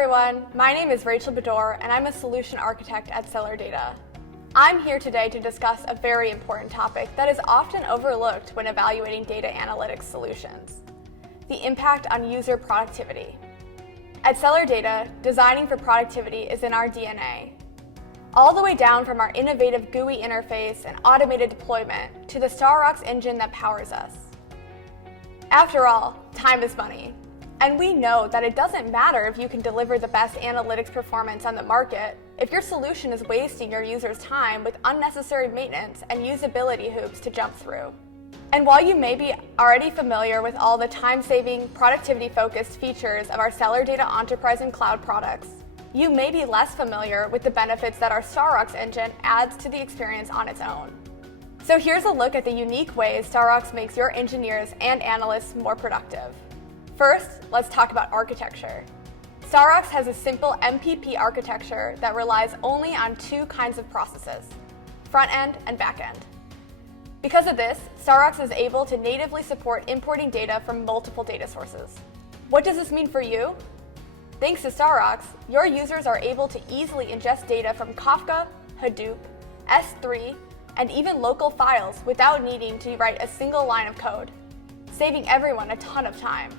everyone, my name is Rachel Bedore and I'm a solution architect at Stellar Data. I'm here today to discuss a very important topic that is often overlooked when evaluating data analytics solutions: the impact on user productivity. At Stellar Data, designing for productivity is in our DNA. All the way down from our innovative GUI interface and automated deployment to the StarRocks engine that powers us. After all, time is money. And we know that it doesn't matter if you can deliver the best analytics performance on the market if your solution is wasting your users' time with unnecessary maintenance and usability hoops to jump through. And while you may be already familiar with all the time-saving, productivity-focused features of our Stellar Data Enterprise and Cloud products, you may be less familiar with the benefits that our StarRocks engine adds to the experience on its own. So here's a look at the unique ways StarRocks makes your engineers and analysts more productive. First, let's talk about architecture. StarRocks has a simple MPP architecture that relies only on two kinds of processes: front-end and back-end. Because of this, StarRocks is able to natively support importing data from multiple data sources. What does this mean for you? Thanks to StarRocks, your users are able to easily ingest data from Kafka, Hadoop, S3, and even local files without needing to write a single line of code, saving everyone a ton of time.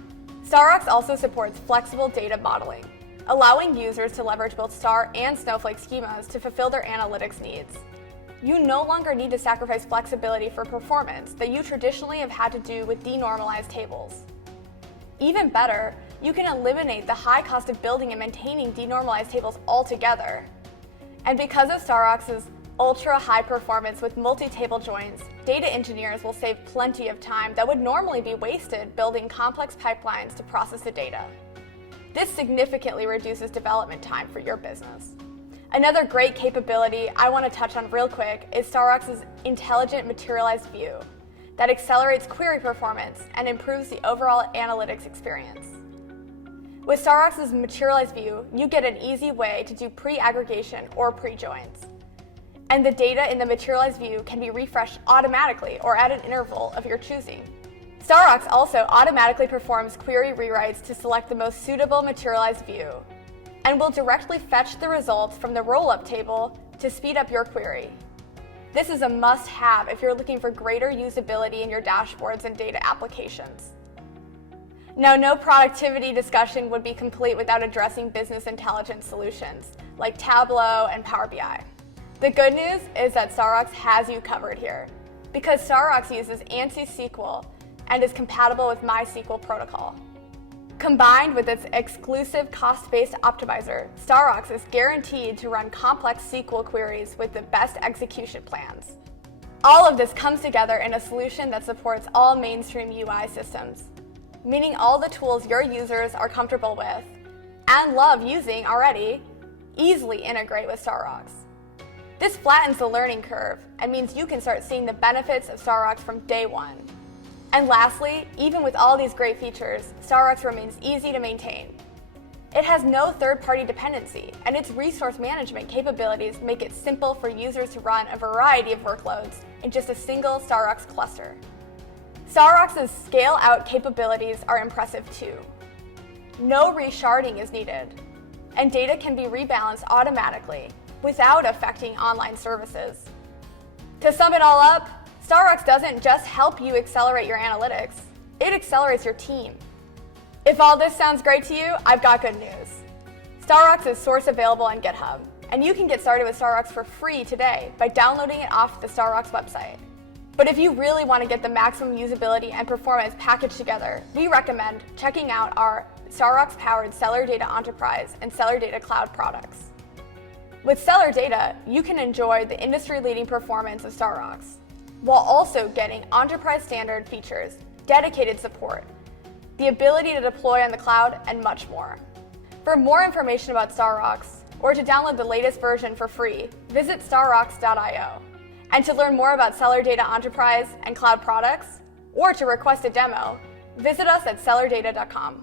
StarRocks also supports flexible data modeling, allowing users to leverage both Star and Snowflake schemas to fulfill their analytics needs. You no longer need to sacrifice flexibility for performance that you traditionally have had to do with de-normalized tables. Even better, you can eliminate the high cost of building and maintaining de-normalized tables altogether. And because of StarRocks' ultra-high performance with multi-table joins, data engineers will save plenty of time that would normally be wasted building complex pipelines to process the data. This significantly reduces development time for your business. Another great capability I want to touch on real quick is StarRocks' Intelligent Materialized View that accelerates query performance and improves the overall analytics experience. With StarRocks' Materialized View, you get an easy way to do pre-aggregation or pre-joins. And the data in the Materialized View can be refreshed automatically or at an interval of your choosing. StarRocks also automatically performs query rewrites to select the most suitable Materialized View, and will directly fetch the results from the rollup table to speed up your query. This is a must-have if you're looking for greater usability in your dashboards and data applications. Now, no productivity discussion would be complete without addressing business intelligence solutions like Tableau and Power BI. The good news is that StarRocks has you covered here, because StarRocks uses ANSI SQL and is compatible with MySQL protocol. Combined with its exclusive cost-based optimizer, StarRocks is guaranteed to run complex SQL queries with the best execution plans. All of this comes together in a solution that supports all mainstream UI systems, meaning all the tools your users are comfortable with and love using already easily integrate with StarRocks. This flattens the learning curve and means you can start seeing the benefits of StarRocks from day one. And lastly, even with all these great features, StarRocks remains easy to maintain. It has no third-party dependency, and its resource management capabilities make it simple for users to run a variety of workloads in just a single StarRocks cluster. StarRocks' scale-out capabilities are impressive too. No resharding is needed, and data can be rebalanced automatically without affecting online services. To sum it all up, StarRocks doesn't just help you accelerate your analytics, it accelerates your team. If all this sounds great to you, I've got good news. StarRocks is source available on GitHub, and you can get started with StarRocks for free today by downloading it off the StarRocks website. But if you really want to get the maximum usability and performance packaged together, we recommend checking out our StarRocks-powered Stellar Data Enterprise and Stellar Data Cloud products. With Stellar Data, you can enjoy the industry-leading performance of StarRocks, while also getting enterprise standard features, dedicated support, the ability to deploy on the cloud, and much more. For more information about StarRocks, or to download the latest version for free, visit starrocks.io. And to learn more about Stellar Data Enterprise and Cloud products, or to request a demo, visit us at stellardata.com.